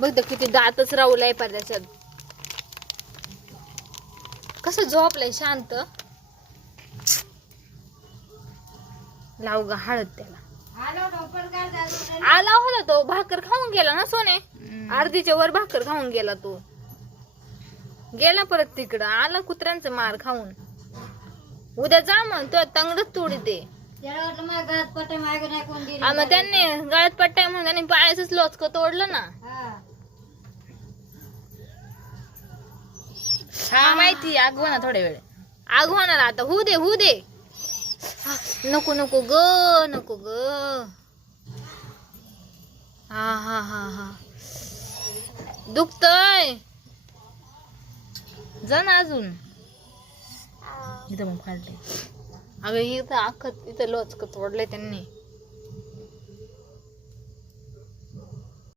बघ तर किती दातच रावलाय त्याच्यात. कसं झोपलंय शांत. लाव ग हळद त्याला. आला होता तो, भाकर खाऊन गेला ना सोने. अर्धीच्या वर भाकर खाऊन गेला तो. गेला परत तिकडं, आला कुत्र्यांचा मार खाऊन. उद्या जा मग तो तंगडच तोडी ते. मग त्यांनी गळ्यात पट्ट्या म्हणून त्यांनी पायाच लोचक तोडलं ना. हा माहिती आगवा ना थोड्या वेळ. आग होणार आता. होऊ दे होऊ दे. नको नको ग नको ग. हा हा हा हा दुखतय. जा ना अजून. इथं मग फाडले. अगं इथं अख्खं इथं लोचक तोडलंय त्यांनी.